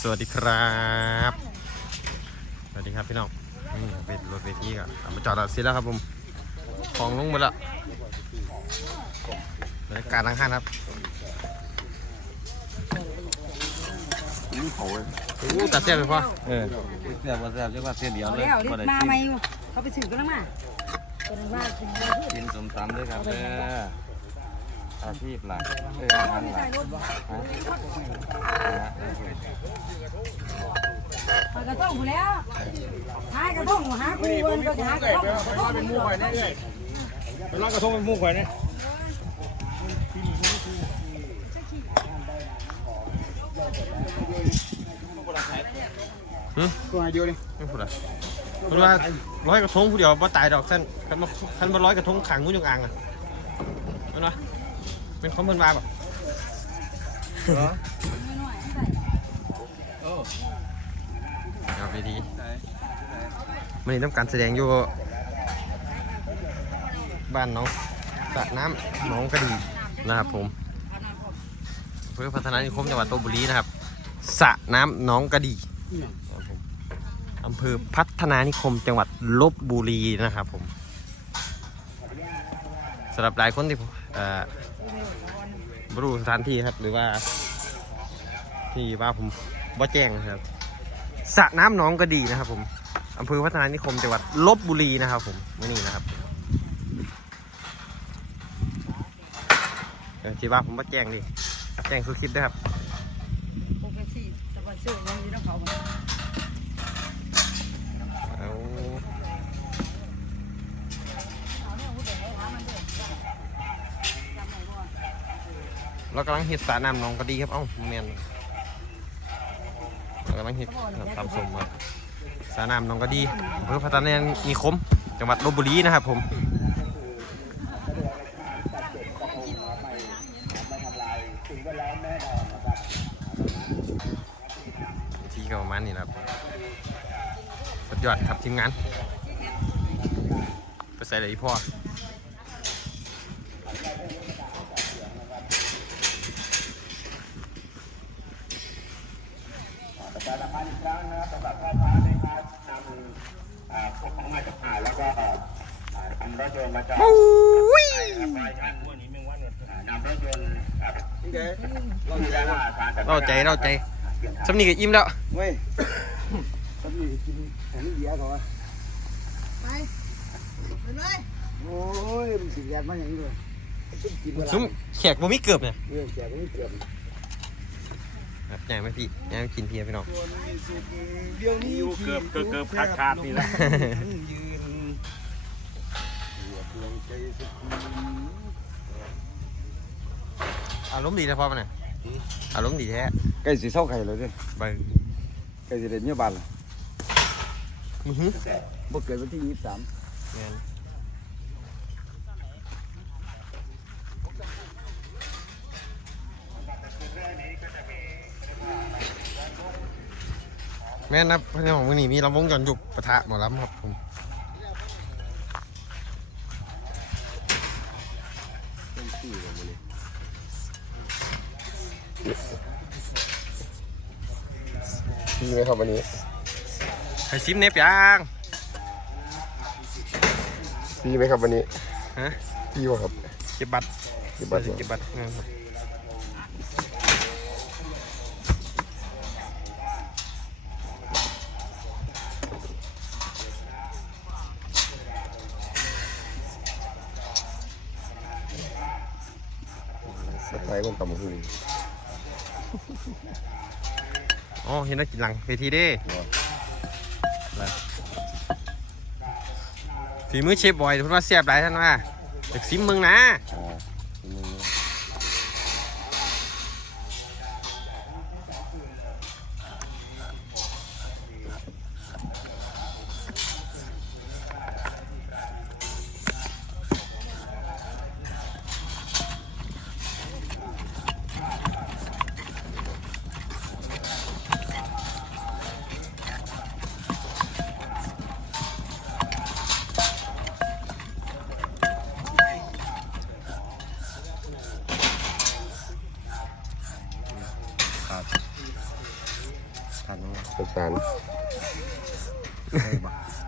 สวัสดีครับ สวัสดีครับพี่น้องอืมเป็นรถเวทีก็เอามาจอดแล้วเสร็จแล้วครับผม ของลงหมดแล้วบรรยากาศทางห้างครับนี่เขาเลยอู้ตัดเสียบไปพ่อเออแซ่บว่าแซ่บจังว่าเส้นเดียวเอาเลยแล้วบ่ได้มาชิไหมมอยู่เขาไปถือกันแล้วมาเป็นว่ากินเลยกินสมตำด้วยครับเออ อาชีพหลักเอออาหารหลักกระต้องอยู่แล้วหากระต้องหาคู่เวินก็จะหากระต้องเป็นมู่ไปเนี่ยเป็นร้อยกระทงเป็นมู่ข่อยเนี่ยหึตัวเดียวนี่ไม่พูดอะมันว่าร้อยกระทงผู้เดียวบ่ตายดอกท่านคันมาคันมาร้อยกระทงขังงูจงอ่างอะมันว่า เป็นของเพิ่นว่าแบบเอาไปดีมันนี่ทำการแสดงอยู่ บ้านน้องสระน้ำหน้องกระดีนะครับผมเพื่อพัฒนานิคมจังหวัดลบบุรีนะครับสระน้ำหน้องกระดีครับผมอำเภอพัฒนานิคมจังหวัดลบบุรีนะครับผมสำหรับหลายคนที่ บรูสถานที่ครับ หรือว่า ที่ว่าผมบ่แจ้งครับสระน้ำหนองกระดีนะครับผมอำเภอพัฒนานิคมจังหวัดลบบุรีนะครับ ผมนี่นะครับเออที่ว่าผมบ่แจ้งดิแจ้งคือคลิปด้วยครับ โอเคสิสปอนเซอร์ยังอยู่น้ำเขา เอา เรากำลังเห็ดสระน้ำหนองกระดีครับเอ้าเมียนเรากำลังเห็ดทำสมครับสระน้ำหนองกระดีอำเภอพัฒนานิคม จังหวัดลบบุรีนะครับผมที่ก็ประมาณนี้นะครับสุดยอดครับทีมงาน ไปใส่เลยพ่อ ประชาสัมพันธ์อีกครั้งนะครับสำหรับพ่อค้าในการนำอ่าพวกของมาจำห น่ายแล้วก็อ่านำรถยนต์มาจอดนะครับหลายท่านอ่านำรถยนต์ครับรถยนต์มาทางจักรยนต์เราใจเราใจสำนีกับอิ่มแล้วเว้ยตอนนี้กินแข็งเดียวเขาอะไปไปเลยโอ้ยมันสิแยกมาอย่างนี้เลยกินเวลาซุ้มแขกบ่มีเกือบเนี่ยเรื่องแจกไม่เกือบ ครับยังไม่พี่ยังไม่กินเพียพี่น้องเดี๋ยวนี้อยู่เกือบเกือบเกือบขาดขาดนี่แหละยืนเหยียบลงใจสักทีอารมณ์ดีนะพ่อมันเนี่ยอารมณ์ดีแท้ใกล้สิเศร้าไข่เลยเด้เบิ่งใกล้สิเด็ดเนื้อบานเลยมือหือบ่เกิดวันที่ยี่สิบสาม แม่นแม่นนะพี่น้องมือนี้มีลำวงย้อนยุกปะทะหมอลำครับผมดีไหมครับวันนี้ให้ซิมเนบยางดีไหมครับวันนี้ฮะดีวะครับเก็บบัตรดีบัตรเก็บบัตรนะครับ สไตล์คนต่ำหูอ๋อเห็นนักกินหลังเวทีเด้แล้วฝีมือเชฟบอยพูดว่าเสียบหลายท่านว่าอยากซิมมึงนะ อ่าขาดยังไง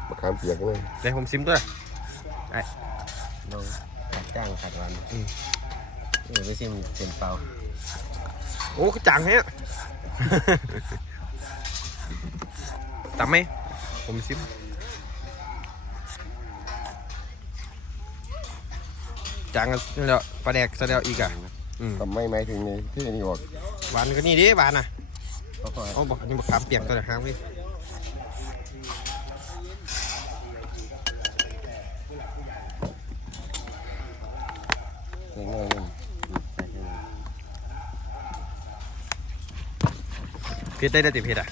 ประสานมะขามเปียกเลยเดี๋ยวผมซิมด้วยไอ้ลงขาดจ้างขาดวันอืมเออไปซิมเต็มเปล่าโอ้ก็จังแฮะจำไหมผมซิมจังกันแล้วปลาแดกซะแล้วอีกอะอืมทำไมหมายถึงนี่ที่นี่บอกหวานก็นี่ดิหวานอะ เพราะว่าเอาบอกนี่บอกขามเปียกตัวหนครับพี่เก่งเลยเพชรได้ได้ติเพชรอะ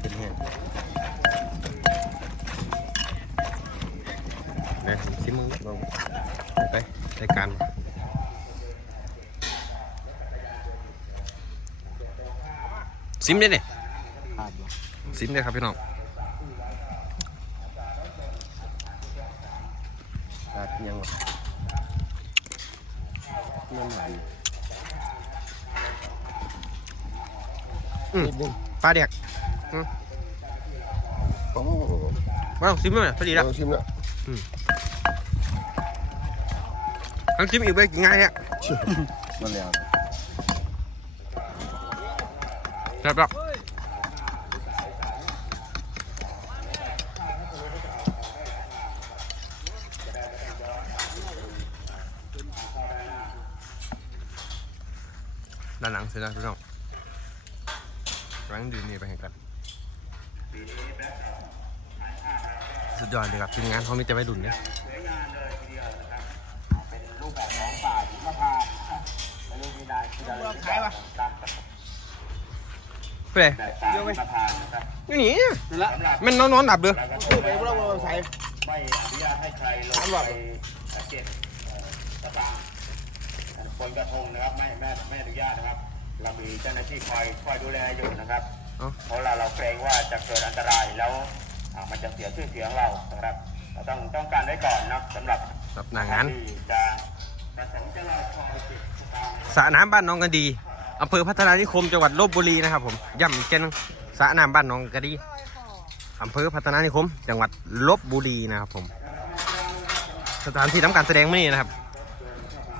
เป็นแห้งนะซิมมึงลงไปรายการ ซิมได้เนี่ยขาดบ่ซิมได้ครับพี่น้องขาดยังวะน้ำหวานอืมนิดนึงปลาแดกโอ้มาลองซิมด้วยพอดีแล้วลองชิมแล้วลองซิมอีกไปกินง่ายเนี่ยมาแล้ว ครับครับด้านหลังเสร็จแล้วพี่น้องร้านดื่มนี่ไปให้กัน สุดยอดเลยครับทีมงานเขามีแต่วัยรุ่นเนี่ยเป็นรูปแบบของป่าหิมพานต์ไม่รู้มีได้ที่เราขายปะ เพื่อแบบป่าหิมพานต์นะครับนี่สำหรับมันนอนนอนดับเลยการกระตุ้นไม่อนุญาตให้ใครลงไปเก็บเอ่อสตางค์บนกระทงนะครับไม่ไม่ไม่อนุญาตนะครับ เรามีเจ้าหน้าที่คอยคอยดูแลอยู่นะครับเพราะเราเราเกรงว่าจะเกิดอันตรายแล้วอ่ามันจะเสียชื่อเสียงเรานะครับเราต้องต้องการไว้ก่อนนะสำหรับรับหนางานที่จะประสงค์จะรอคอยเก็บสตางค์สระน้ำบ้านน้องกันดี อำเภอพัฒนานิคมจังหวัดลบบุรีนะครับผมย้ำอีกแค่นึงสระน้ำบ้านน้องกันดีอำเภอพัฒนานิคม จังหวัดลบบุรีนะครับผม สถานที่ทำการแสดงไม่นี่นะครับ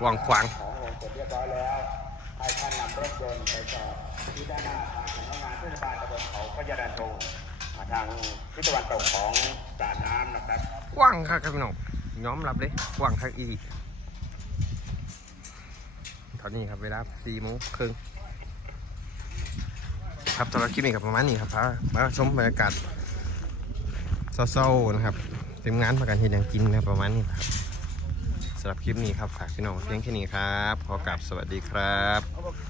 กวางขวางของเรียบร้อยแล้วให้ท่านนำรถยนต์ไปจอดที่ด้านหน้าทางสำนักงานเทศบาลตำบลเขาพระยาดันทงมาทางทิศตะวันตกของสระน้ำนะครับกว้างครับพี่น้องยอมรับเลยกว้างครับอีก อนนี้ครับเวลาสี่โมงครึ่งครับสำหรับคลิปนี้กับประมาณนี้ครับพามาชมบรรยากาศเศร้าๆนะครับเต็มงานประกันเห็นอย่างกินนะประมาณนี้ครับสำหรับคลิปนี้ครับฝากพี่น้องเพียงแค่นี้ครับ ขอกราบสวัสดีครับ